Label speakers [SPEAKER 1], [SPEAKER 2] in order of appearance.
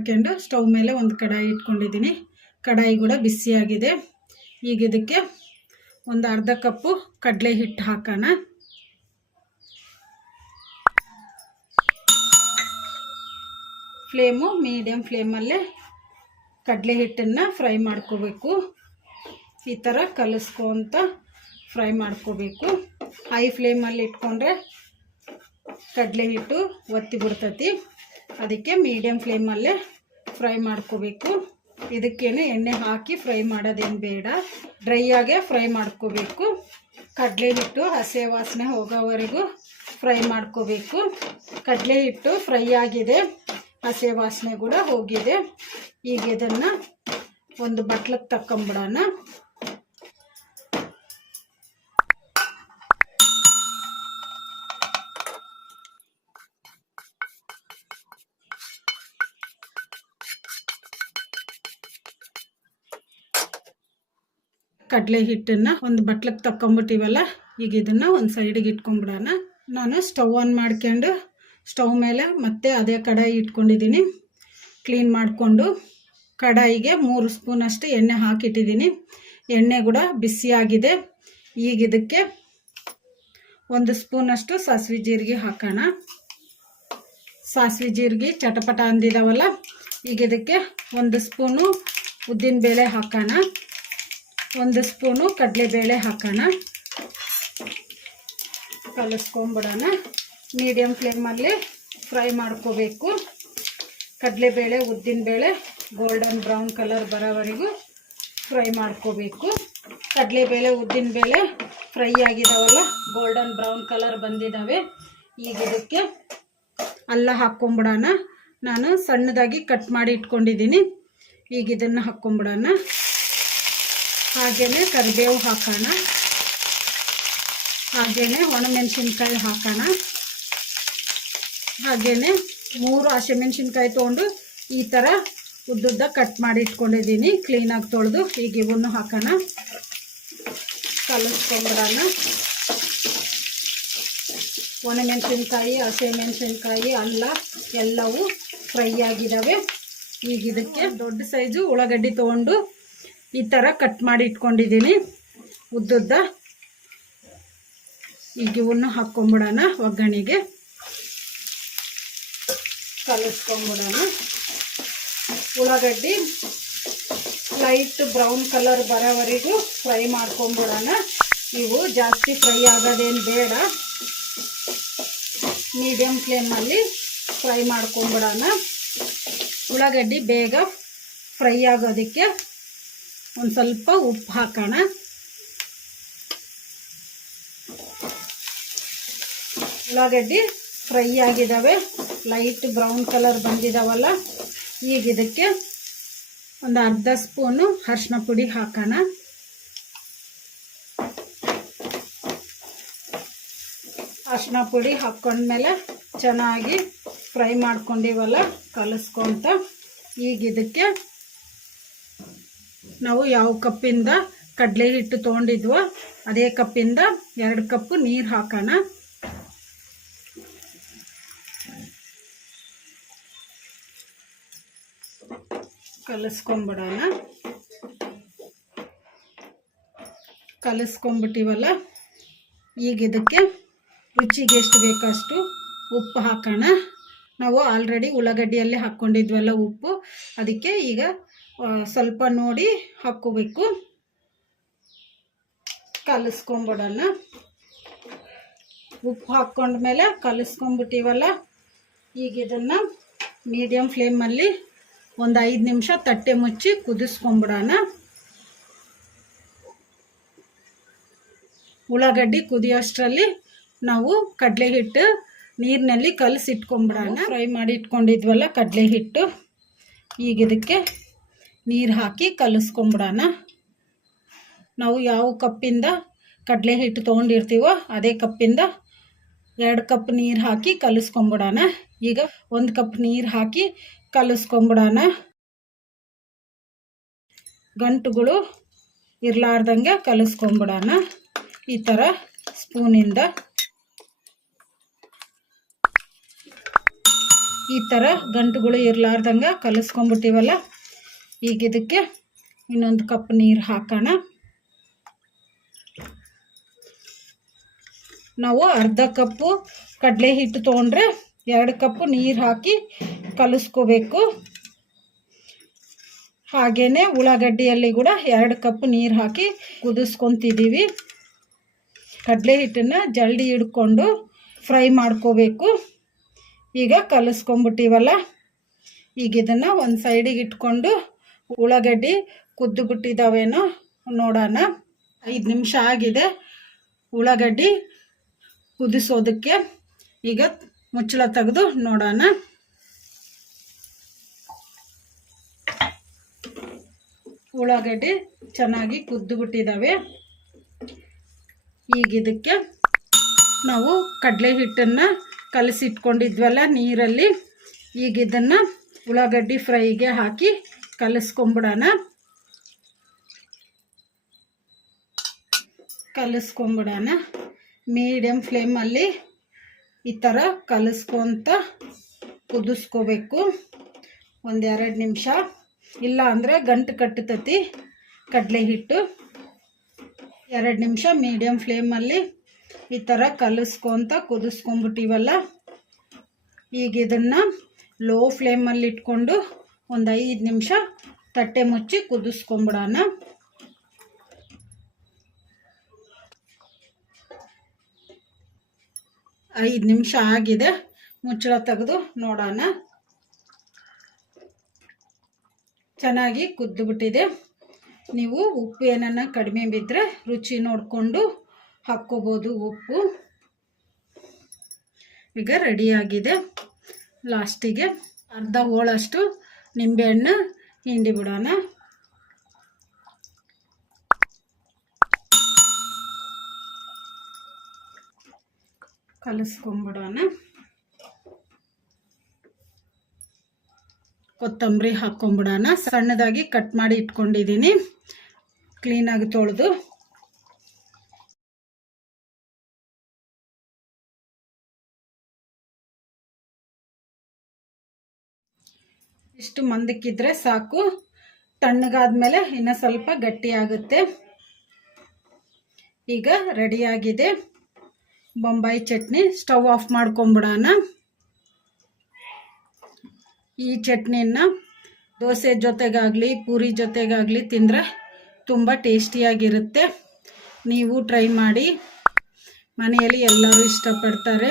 [SPEAKER 1] ಮಾಡ್ಕೊಂಡು ಸ್ಟವ್ ಮೇಲೆ ಒಂದು ಕಡಾಯಿ ಇಟ್ಕೊಂಡಿದ್ದೀನಿ. ಕಡಾಯಿ ಕೂಡ ಬಿಸಿಯಾಗಿದೆ. ಈಗ ಇದಕ್ಕೆ ಒಂದು ಅರ್ಧ ಕಪ್ಪು ಕಡಲೆ ಹಿಟ್ಟು ಹಾಕೋಣ. ಫ್ಲೇಮು ಮೀಡಿಯಮ್ ಫ್ಲೇಮಲ್ಲೇ ಕಡಲೆ ಹಿಟ್ಟನ್ನು ಫ್ರೈ ಮಾಡ್ಕೋಬೇಕು. ಈ ಥರ ಕಲಿಸ್ಕೊಂತ ಫ್ರೈ ಮಾಡ್ಕೋಬೇಕು. ಹೈ ಫ್ಲೇಮಲ್ಲಿ ಇಟ್ಕೊಂಡ್ರೆ ಕಡಲೆ ಹಿಟ್ಟು ಒತ್ತಿ ಬಿಡ್ತೈತಿ ಅದಕ್ಕೆ ಮೀಡಿಯಮ್ ಫ್ಲೇಮಲ್ಲೇ ಫ್ರೈ ಮಾಡ್ಕೋಬೇಕು. ಇದಕ್ಕೇನು ಎಣ್ಣೆ ಹಾಕಿ ಫ್ರೈ ಮಾಡೋದೇನು ಬೇಡ. ಡ್ರೈ ಆಗೇ ಫ್ರೈ ಮಾಡ್ಕೋಬೇಕು. ಕಡಲೆ ಹಿಟ್ಟು ಹಸೆ ವಾಸನೆ ಹೋಗೋವರೆಗೂ ಫ್ರೈ ಮಾಡ್ಕೋಬೇಕು. ಕಡಲೆ ಹಿಟ್ಟು ಫ್ರೈ ಆಗಿದೆ. ಹಸೆ ವಾಸನೆ ಕೂಡ ಹೋಗಿದೆ. ಈಗ ಇದನ್ನು ಒಂದು ಬಟ್ಲಕ್ಕೆ ತಕ್ಕೊಂಬಿಡೋಣ. ಕಡಲೆ ಹಿಟ್ಟನ್ನು ಒಂದು ಬಟ್ಲಕ್ಕೆ ತಕ್ಕೊಂಬಿಟ್ಟಿವಲ್ಲ, ಈಗ ಇದನ್ನು ಒಂದು ಸೈಡಿಗೆ ಇಟ್ಕೊಂಬಿಡೋಣ ನಾನು ಸ್ಟವ್ ಆನ್ ಮಾಡ್ಕೊಂಡು ಸ್ಟವ್ ಮೇಲೆ ಮತ್ತೆ ಅದೇ ಕಡಾಯಿ ಇಟ್ಕೊಂಡಿದ್ದೀನಿ. ಕ್ಲೀನ್ ಮಾಡಿಕೊಂಡು ಕಡಾಯಿಗೆ ಮೂರು ಸ್ಪೂನಷ್ಟು ಎಣ್ಣೆ ಹಾಕಿಟ್ಟಿದ್ದೀನಿ. ಎಣ್ಣೆ ಕೂಡ ಬಿಸಿಯಾಗಿದೆ ಈಗ ಇದಕ್ಕೆ ಒಂದು ಸ್ಪೂನಷ್ಟು ಸಾಸಿವೆ ಜೀರಿಗೆ ಹಾಕೋಣ. ಸಾಸಿವೆ ಜೀರಿಗೆ ಚಟಪಟ ಅಂದಿದಾವಲ್ಲ, ಈಗ ಇದಕ್ಕೆ ಒಂದು ಸ್ಪೂನು ಉದ್ದಿನ ಬೇಳೆ ಹಾಕೋಣ. ಒಂದು ಸ್ಪೂನು ಕಡಲೆಬೇಳೆ ಹಾಕೋಣ. ಕಲಿಸ್ಕೊಂಬಿಡೋಣ. ಮೀಡಿಯಮ್ ಫ್ಲೇಮಲ್ಲಿ ಫ್ರೈ ಮಾಡ್ಕೋಬೇಕು. ಕಡಲೆಬೇಳೆ ಉದ್ದಿನಬೇಳೆ ಗೋಲ್ಡನ್ ಬ್ರೌನ್ ಕಲರ್ ಬರೋವರೆಗೂ ಫ್ರೈ ಮಾಡ್ಕೋಬೇಕು. ಕಡಲೆಬೇಳೆ ಉದ್ದಿನಬೇಳೆ ಫ್ರೈ ಆಗಿದಾವಲ್ಲ, ಗೋಲ್ಡನ್ ಬ್ರೌನ್ ಕಲರ್ ಬಂದಿದ್ದಾವೆ ಈಗ ಇದಕ್ಕೆ ಅಲ್ಲ ಹಾಕ್ಕೊಂಬಿಡೋಣ. ನಾನು ಸಣ್ಣದಾಗಿ ಕಟ್ ಮಾಡಿ ಇಟ್ಕೊಂಡಿದ್ದೀನಿ. ಈಗ ಇದನ್ನು ಹಾಕ್ಕೊಂಬಿಡೋಣ. ಹಾಗೆಯೇ ಕರಿಬೇವು ಹಾಕೋಣ. ಹಾಗೆಯೇ ಒಣಮೆಣಸಿನ್ಕಾಯಿ ಹಾಕೋಣ. ಹಾಗೆಯೇ ಮೂರು ಹಸಿಮೆಣಸಿನ್ಕಾಯಿ ತೊಗೊಂಡು ಈ ಥರ ಉದ್ದುದ್ದ ಕಟ್ ಮಾಡಿ ಇಟ್ಕೊಂಡಿದ್ದೀನಿ. ಕ್ಲೀನಾಗಿ ತೊಳೆದು ಈಗ ಇವನ್ನು ಹಾಕೋಣ. ಕಲಿಸ್ಕೊಂಬಿಡೋಣ ಒಣಮೆಣಸಿನ್ಕಾಯಿ, ಹಸಿಮೆಣಸಿನ್ಕಾಯಿ, ಅಲ್ಲ ಎಲ್ಲವೂ ಫ್ರೈ ಆಗಿದ್ದಾವೆ. ಈಗ ಇದಕ್ಕೆ ದೊಡ್ಡ ಸೈಜು ಉಳ್ಳಾಗಡ್ಡಿ ತೊಗೊಂಡು ಈ ಥರ ಕಟ್ ಮಾಡಿ ಇಟ್ಕೊಂಡಿದ್ದೀನಿ. ಉದ್ದುದ್ದ ಈಗ ಇವನ್ನು ಹಾಕ್ಕೊಂಬಿಡೋಣ ಒಗ್ಗರಣೆಗೆ. ಕಲಿಸ್ಕೊಂಬಿಡೋಣ. ಉಳ್ಳಾಗಡ್ಡಿ ಲೈಟ್ ಬ್ರೌನ್ ಕಲರ್ ಬರೋವರೆಗೂ ಫ್ರೈ ಮಾಡ್ಕೊಂಬಿಡೋಣ. ಇವು ಜಾಸ್ತಿ ಫ್ರೈ ಆಗೋದೇನು ಬೇಡ. ಮೀಡಿಯಮ್ ಫ್ಲೇಮಲ್ಲಿ ಫ್ರೈ ಮಾಡ್ಕೊಂಬಿಡೋಣ. ಉಳ್ಳಾಗಡ್ಡಿ ಬೇಗ ಫ್ರೈ ಆಗೋದಕ್ಕೆ ಒಂದು ಸ್ವಲ್ಪ ಉಪ್ಪು ಹಾಕೋಣ. ಉಳ್ಳಾಗಡ್ಡಿ ಫ್ರೈ ಆಗಿದ್ದಾವೆ ಲೈಟ್ ಬ್ರೌನ್ ಕಲರ್ ಬಂದಿದ್ದಾವಲ್ಲ ಈಗ ಇದಕ್ಕೆ ಒಂದು ಅರ್ಧ ಸ್ಪೂನು ಅರಿಶಿನ ಪುಡಿ ಹಾಕೋಣ. ಅರಿಶಿನ ಪುಡಿ ಹಾಕ್ಕೊಂಡ್ಮೇಲೆ ಚೆನ್ನಾಗಿ ಫ್ರೈ ಮಾಡ್ಕೊಂಡಿವಲ್ಲ, ಕಲಿಸ್ಕೊಂತ, ಈಗ ಇದಕ್ಕೆ ನಾವು ಯಾವ ಕಪ್ಪಿಂದ ಕಡಲೆ ಹಿಟ್ಟು ತೊಗೊಂಡಿದ್ವೋ ಅದೇ ಕಪ್ಪಿಂದ ಎರಡು ಕಪ್ಪು ನೀರು ಹಾಕೋಣ. ಕಲಸ್ಕೊಂಬಿಡೋಣ. ಕಲಿಸ್ಕೊಂಬಿಟ್ಟಿವಲ್ಲ, ಈಗ ಇದಕ್ಕೆ ರುಚಿಗೆ ಎಷ್ಟು ಬೇಕಷ್ಟು ಉಪ್ಪು ಹಾಕೋಣ. ನಾವು ಆಲ್ರೆಡಿ ಉಳ್ಳಾಗಡ್ಡಿಯಲ್ಲೇ ಹಾಕ್ಕೊಂಡಿದ್ವಲ್ಲ ಉಪ್ಪು, ಅದಕ್ಕೆ ಈಗ ಸ್ವಲ್ಪ ನೋಡಿ ಹಾಕ್ಕೋಬೇಕು. ಕಲಸ್ಕೊಂಬಿಡೋಣ. ಉಪ್ಪು ಹಾಕ್ಕೊಂಡ್ಮೇಲೆ ಕಲಸ್ಕೊಂಬಿಟ್ಟಿವಲ್ಲ ಈಗ ಇದನ್ನು ಮೀಡಿಯಮ್ ಫ್ಲೇಮಲ್ಲಿ ಒಂದು ಐದು ನಿಮಿಷ ತಟ್ಟೆ ಮುಚ್ಚಿ ಕುದಿಸ್ಕೊಂಬಿಡೋಣ. ಉಳ್ಳಾಗಡ್ಡಿ ಕುದಿಯೋಷ್ಟರಲ್ಲಿ ನಾವು ಕಡಲೆ ಹಿಟ್ಟು ನೀರಿನಲ್ಲಿ ಕಲಸಿಟ್ಕೊಂಬಿಡೋಣ. ಫ್ರೈ ಮಾಡಿ ಇಟ್ಕೊಂಡಿದ್ವಲ್ಲ ಕಡಲೆ ಹಿಟ್ಟು ಈಗ ಇದಕ್ಕೆ ನೀರು ಹಾಕಿ ಕಲಿಸ್ಕೊಂಬಿಡೋಣ. ನಾವು ಯಾವ ಕಪ್ಪಿಂದ ಕಡಲೆ ಹಿಟ್ಟು ತೊಗೊಂಡಿರ್ತೀವೋ ಅದೇ ಕಪ್ಪಿಂದ ಎರಡು ಕಪ್ ನೀರು ಹಾಕಿ ಕಲಿಸ್ಕೊಂಬಿಡೋಣ. ಈಗ ಒಂದು ಕಪ್ ನೀರು ಹಾಕಿ ಕಲಿಸ್ಕೊಂಬಿಡೋಣ. ಗಂಟುಗಳು ಇರಲಾರ್ದಂಗೆ ಕಲಿಸ್ಕೊಂಬಿಡೋಣ. ಈ ಥರ ಸ್ಪೂನಿಂದ. ಈ ಥರ ಗಂಟುಗಳು ಇರಲಾರ್ದಂಗೆ ಕಲಿಸ್ಕೊಂಬಿಟ್ಟಿವಲ್ಲ ಈಗ ಇದಕ್ಕೆ ಇನ್ನೊಂದು ಕಪ್ ನೀರು ಹಾಕೋಣ. ನಾವು ಅರ್ಧ ಕಪ್ಪು ಕಡಲೆ ಹಿಟ್ಟು ತೊಗೊಂಡ್ರೆ ಎರಡು ಕಪ್ಪು ನೀರು ಹಾಕಿ ಕಲಿಸ್ಕೋಬೇಕು. ಹಾಗೆಯೇ ಉಳ್ಳಾಗಡ್ಡಿಯಲ್ಲಿ ಕೂಡ ಎರಡು ಕಪ್ ನೀರು ಹಾಕಿ ಕುದಿಸ್ಕೊತಿದ್ದೀವಿ. ಕಡಲೆ ಹಿಟ್ಟನ್ನು ಜಲ್ದಿ ಹಿಡ್ಕೊಂಡು ಫ್ರೈ ಮಾಡ್ಕೋಬೇಕು. ಈಗ ಕಲಿಸ್ಕೊಂಬಿಟ್ಟಿವಲ್ಲ ಈಗ ಇದನ್ನು ಒಂದು ಸೈಡಿಗೆ ಇಟ್ಕೊಂಡು ಉಳ್ಳಾಗಡ್ಡಿ ಕುದ್ದು ಬಿಟ್ಟಿದ್ದಾವೇನೋ ನೋಡೋಣ. ಐದು ನಿಮಿಷ ಆಗಿದೆ ಉಳ್ಳಾಗಡ್ಡಿ ಕುದಿಸೋದಕ್ಕೆ. ಈಗ ಮುಚ್ಚಳ ತೆಗೆದು ನೋಡೋಣ. ಉಳ್ಳಾಗಡ್ಡಿ ಚೆನ್ನಾಗಿ ಕುದ್ದು ಬಿಟ್ಟಿದ್ದಾವೆ ಈಗ ಇದಕ್ಕೆ ನಾವು ಕಡಲೆ ಹಿಟ್ಟನ್ನು ಕಲಸಿಟ್ಕೊಂಡಿದ್ವಲ್ಲ ನೀರಲ್ಲಿ. ಈಗ ಇದನ್ನು ಉಳ್ಳಾಗಡ್ಡಿ ಫ್ರೈಗೆ ಹಾಕಿ ಕಲಿಸ್ಕೊಂಬಿಡೋಣ. ಕಲಿಸ್ಕೊಂಬಿಡೋಣ. ಮೀಡಿಯಮ್ ಫ್ಲೇಮಲ್ಲಿ ಈ ಥರ ಕಲಿಸ್ಕೊತ ಕುದಿಸ್ಕೋಬೇಕು. ಒಂದೆರಡು ನಿಮಿಷ. ಇಲ್ಲ ಅಂದರೆ ಗಂಟು ಕಟ್ಟತತಿ ಕಡಲೆ ಹಿಟ್ಟು. ಎರಡು ನಿಮಿಷ ಮೀಡಿಯಮ್ ಫ್ಲೇಮಲ್ಲಿ ಈ ಥರ ಕಲಿಸ್ಕೊತ ಕುದಿಸ್ಕೊಂಬಿಟ್ಟಿವಲ್ಲ. ಈಗ ಇದನ್ನು ಲೋ ಫ್ಲೇಮಲ್ಲಿ ಇಟ್ಕೊಂಡು ಒಂದು ಐದು ನಿಮಿಷ ತಟ್ಟೆ ಮುಚ್ಚಿ ಕುದಿಸ್ಕೊಂಬಿಡೋಣ. ಐದು ನಿಮಿಷ ಆಗಿದೆ, ಮುಚ್ಚಳ ತೆಗೆದು ನೋಡೋಣ. ಚೆನ್ನಾಗಿ ಕುದ್ದುಬಿಟ್ಟಿದೆ. ನೀವು ಉಪ್ಪು ಏನನ್ನ ಕಡಿಮೆ ಬಿದ್ದರೆ ರುಚಿ ನೋಡಿಕೊಂಡು ಹಾಕ್ಕೋಬೋದು ಉಪ್ಪು. ಈಗ ರೆಡಿಯಾಗಿದೆ ಲಾಸ್ಟಿಗೆ ಅರ್ಧ ಹೋಳಷ್ಟು ನಿಂಬೆಹಣ್ಣು ಹಿಂಡಿ ಬಿಡೋಣ. ಕಲಿಸ್ಕೊಂಬಿಡೋಣ. ಕೊತ್ತಂಬರಿ ಹಾಕ್ಕೊಂಬಿಡೋಣ. ಸಣ್ಣದಾಗಿ ಕಟ್ ಮಾಡಿ ಇಟ್ಕೊಂಡಿದ್ದೀನಿ. ಕ್ಲೀನಾಗಿ ತೊಳೆದು ಇಷ್ಟು ಮಂದಕ್ಕಿದ್ರೆ ಸಾಕು. ತಣ್ಣಗಾದ್ಮೇಲೆ ಇನ್ನು ಸ್ವಲ್ಪ ಗಟ್ಟಿಯಾಗುತ್ತೆ. ಈಗ ರೆಡಿಯಾಗಿದೆ. ಬೊಂಬಾಯಿ ಚಟ್ನಿ. ಸ್ಟವ್ ಆಫ್ ಮಾಡ್ಕೊಂಬಿಡೋಣ. ಈ ಚಟ್ನಿನ ದೋಸೆ ಜೊತೆಗಾಗಲಿ, ಪೂರಿ ಜೊತೆಗಾಗಲಿ ತಿಂದರೆ ತುಂಬ ಟೇಸ್ಟಿಯಾಗಿರುತ್ತೆ. ನೀವು ಟ್ರೈ ಮಾಡಿ. ಮನೆಯಲ್ಲಿ ಎಲ್ಲರೂ ಇಷ್ಟಪಡ್ತಾರೆ.